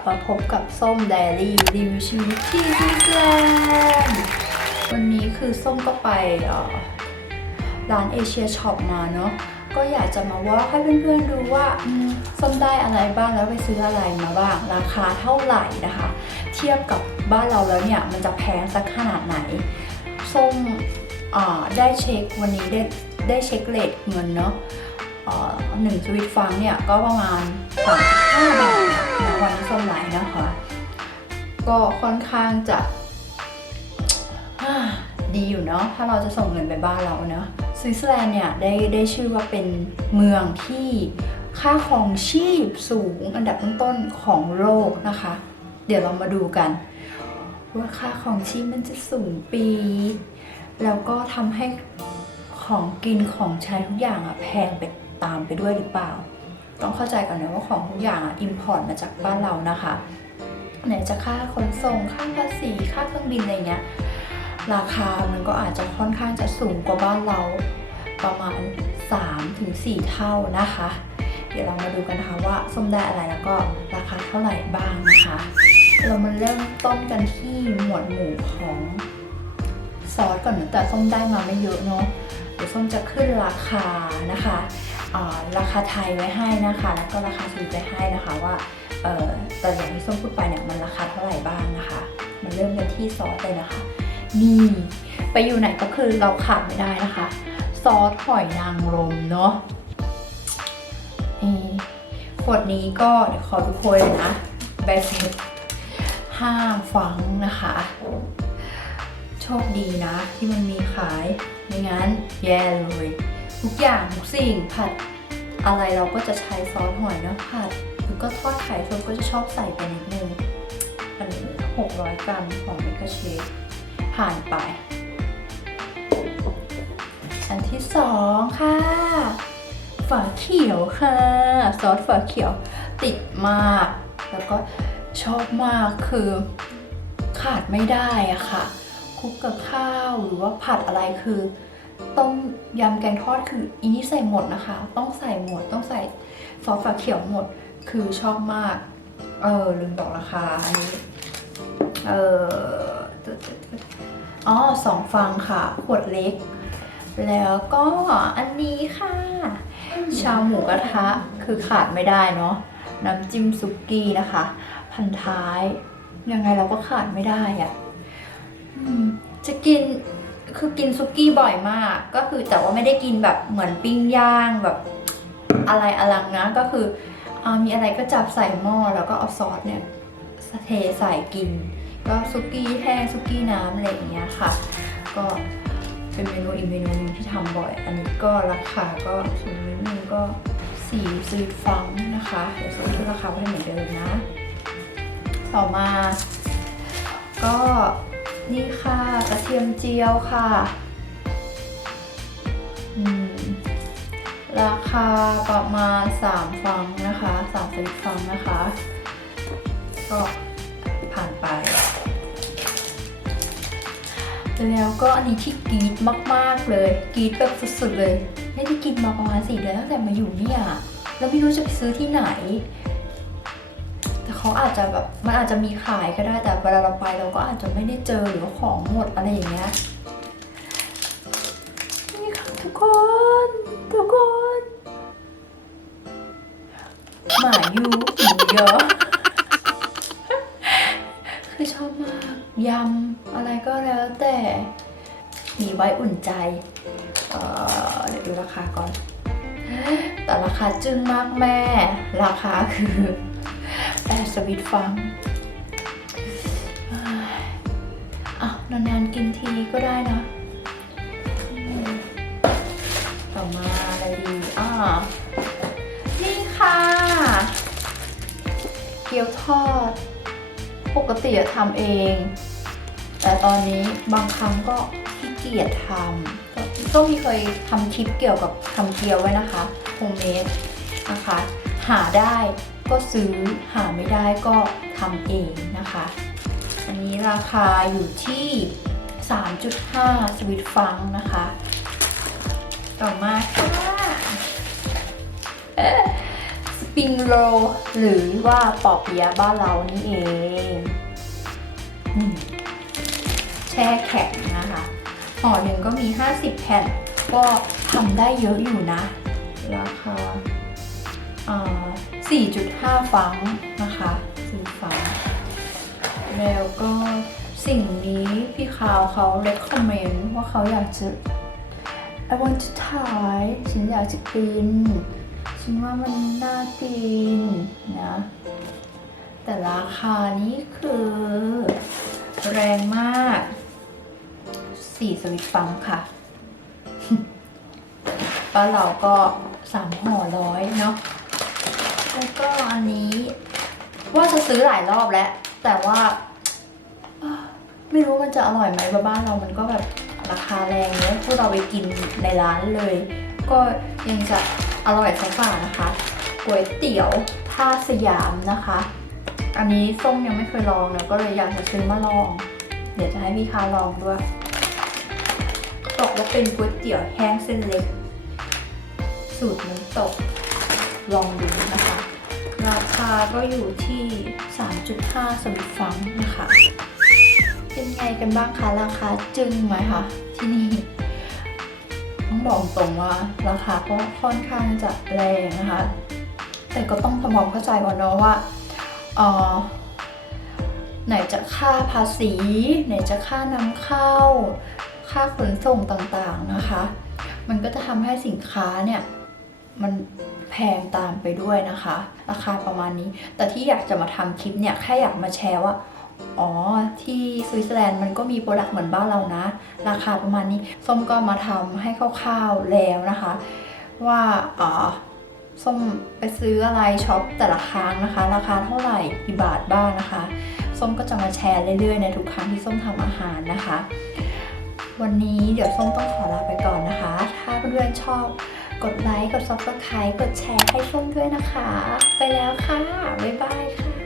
ับมาพบกับส้มไดอารี่รีวิวชีวิตที่สวิตเซอร์แลนด์วันนี้คือส้มก็ไปร้านเอเชียช็อปมาเนาะก็อยากจะมาวอลให้เพื่อนๆดูว่าส้มได้อะไรบ้างแล้วไปซื้ออะไรมาบ้าง ราคาเท่าไหร่นะคะ เทียบกับบ้านเราแล้วเนี่ยมันจะแพงสักขนาดไหนส้มได้เช็ควันนี้ได้ได้เช็คเลทเงินเนาะหนึ่งสวิตฟังเนี่ยก็ประมาณ35บาท วันนี้ส้มไลน์นะคะ ก็ค่อนข้างจะดีอยู่เนาะถ้าเราจะส่งเงินไปบ้านเราเนาะสวิตเซอร์แลนด์เนี่ยได้ได้ชื่อว่าเป็นเมืองที่ค่าครองชีพสูงอันดับต้นๆของโลกนะคะ เดี๋ยวเรามาดูกัน ว่าค่าของชีพมันจะสูงปี แล้วก็ทำให้ของกินของใช้ทุกอย่างอะแพงไปตามไปด้วยหรือเปล่า ต้องเข้าใจก่อนนะว่าของทุกอย่างอะอิมพอร์ตมาจากบ้านเรานะคะไหนจะค่าขนส่งค่าภาษีค่าเครื่องบินอะไรเงี้ยราคามันก็อาจจะค่อนข้างจะสูงกว่าบ้านเราประมาณ 3-4 เท่านะคะ เดี๋ยวเรามาดูกันนะคะว่าส้มได้อะไรแล้วก็ราคาเท่าไหร่บ้างนะคะ เรามาเริ่มต้นกันที่หมวดหมู่ของซอสก่อนแต่ส้มได้มาไม่เยอะเนาะเดี๋ยวส้มจะขึ้นราคานะคะ ราคาไทยไว้ให้นะคะ แล้วก็ราคาสวิตไว้ให้นะคะว่าแต่อย่างที่ส้มพูดไปเนี่ยมันราคาเท่าไหร่บ้างนะคะ มันเริ่มกันที่ซอสเลยนะคะ นี่ไปอยู่ไหนก็คือเราขาดไม่ได้นะคะ ซอสหอยนางรมเนาะนี่ขวดนี้ก็เดี๋ยวขอดูโพยเลยนะใบเสร็จห้าฟังนะคะ โชคดีนะที่มันมีขาย ไม่งั้นแย่เลย ทุกอย่างทุกสิ่งผัดอะไรเราก็จะใช้ซอสหอยเนาะผัดหรือก็ทอดไข่เราก็จะชอบใส่ไปนิดนึงอันนี้600 กรัมของเมกาเชฟผ่านไป อันที่สองค่ะ ฝาเขียวค่ะ ซอสฝาเขียวติดมาก แล้วก็ชอบมากคือขาดไม่ได้อะค่ะคลุกกับข้าวหรือว่าผัดอะไรคือ ต้มยำแกงทอดคืออีนี่ใส่หมดนะคะ ต้องใส่หมดต้องใส่ซอสฝาเขียวหมดคือชอบมาก เออลืมบอกราคาอันนี้เอออ๋อสองฟังค่ะ ขวดเล็ก แล้วก็อันนี้ค่ะ ชาหมูกระทะคือขาดไม่ได้เนาะน้ำจิ้มซุกี้นะคะ พันท้าย ยังไงเราก็ขาดไม่ได้อะอืมจะกิน คือกินซุกี้บ่อยมาก ก็คือแต่ว่าไม่ได้กินแบบเหมือนปิ้งย่างแบบอะไรอลังนะ ก็คืออามีอะไรก็จับใส่หม้อแล้วก็เอาซอสเนี่ยเทใส่กิน ก็ซุกี้แห้งซุกี้น้ำอะไรอย่างเงี้ยค่ะ ก็เป็นเมนูอีกเมนูนึงที่ทำบ่อย อันนี้ก็ราคาก็สูงนิดนึงก็สี่สวีทฟังนะคะ เดี๋ยวสูงที่ราคาไว้เหมือนเดิมนะ ต่อมาก็ นี่ค่ะกระเทียมเจียวค่ะ ราคาประมาณ 3 ฟังนะคะ3สวิตฟังนะคะ ก็ผ่านไป แล้วก็อันนี้ที่กรีดมาก ๆ เลยกรีดแบบสุด ๆ เลยไม่ได้กินมาประมาณสี่เดือนตั้งแต่มาอยู่เนี่ย แล้วไม่รู้จะไปซื้อที่ไหน เขาอาจจะแบบมันอาจจะมีขายก็ได้แต่เวลาเราไปเราก็อาจจะไม่ได้เจอหรือว่าของหมดอะไรอย่างเงี้ยนี่ค่ะทุกคนทุกคนหมายูหมูเยอะคือชอบมากยำอะไรก็แล้วแต่มีไว้อุ่นใจเออเดี๋ยวดูราคาก่อน แต่ราคาจึ้งมากแม่ ราคาคือ แปดสวิตฟังอะนานๆกินทีก็ได้นะ ต่อมาอะไรดีอ่านี่ค่ะ เกี๊ยวทอด ปกติอะทำเอง แต่ตอนนี้บางครั้งก็ขี้เกียจทำก็ก็มีเคยทำคลิปเกี่ยวกับทำเกี๊ยวไว้นะคะโฮมเมดนะคะ หาได้ ก็ซื้อหาไม่ได้ก็ทำเองนะคะ อันนี้ราคาอยู่ที่ 3.5 สวิตฟังนะคะ ต่อมาค่ะสปิงโรหรือว่าปอเปียบ้านเรานี่เองแช่แข็งนะคะห่อหนึ่งก็มี 50 แผ่น ก็ทำได้เยอะอยู่นะ ราคาอ่า 4.5 ฟังนะคะ4ฟัง แล้วก็สิ่งนี้พี่ขาวเขา recommend ว่าเขาอยากจะ I want to try ฉันอยากจะกิน ฉันว่ามันน่ากินนะ แต่ราคานี้คือ แรงมากสี่สวิตฟังค่ะบ้านเราก็สามห่อร้อยเนาะ แล้วก็อันนี้ ว่าจะซื้อหลายรอบแล้ว แต่ว่า ไม่รู้มันจะอร่อยไหมเพราะบ้านเรามันก็แบบราคาแรงเนอะพวกเราไปกินในร้านเลย ก็ยังจะอร่อยสักฝ่านะคะก๋วยเตี๋ยวท่าสยามนะคะ อันนี้ส้มยังไม่เคยลองนะก็เลยอยากจะซื้อมาลอง เดี๋ยวจะให้พี่คาลองด้วยบอกว่าเป็นก๋วยเตี๋ยวแห้งเส้นเล็ก สูตรน้ำตก ลองดูนะคะ ราคาก็อยู่ที่ 3.5สวิตฟรังนะคะ เป็นไงกันบ้างคะ ราคาจึงไหมคะที่นี่ต้องบอกตรงว่าราคาก็ค่อนข้างจะแรงนะคะ แต่ก็ต้องทำความเข้าใจก่อนเนาะว่าเออไหนจะค่าภาษี ไหนจะค่านำเข้า ค่าขนส่งต่างๆนะคะ มันก็จะทำให้สินค้าเนี่ย มัน แพงตามไปด้วยนะคะ ราคาประมาณนี้ แต่ที่อยากจะมาทำคลิปเนี่ย แค่อยากมาแชร์ว่า อ๋อ ที่สวิตเซอร์แลนด์มันก็มีโปรดักต์เหมือนบ้านเรานะ ราคาประมาณนี้ ส้มก็มาทำให้คร่าวๆแล้วนะคะ ว่าอ่าส้มไปซื้ออะไรช็อปแต่ละครั้งนะคะ ราคาเท่าไหร่กี่บาทบ้างนะคะ ส้มก็จะมาแชร์เรื่อยๆในทุกครั้งที่ส้มทำอาหารนะคะ วันนี้เดี๋ยวส้มต้องขอลาไปก่อนนะคะ ถ้าเพื่อนๆชอบ กดไลค์ กด subscribe กดแชร์ให้ส้มด้วยนะคะ ไปแล้วค่ะ บ๊ายบายค่ะ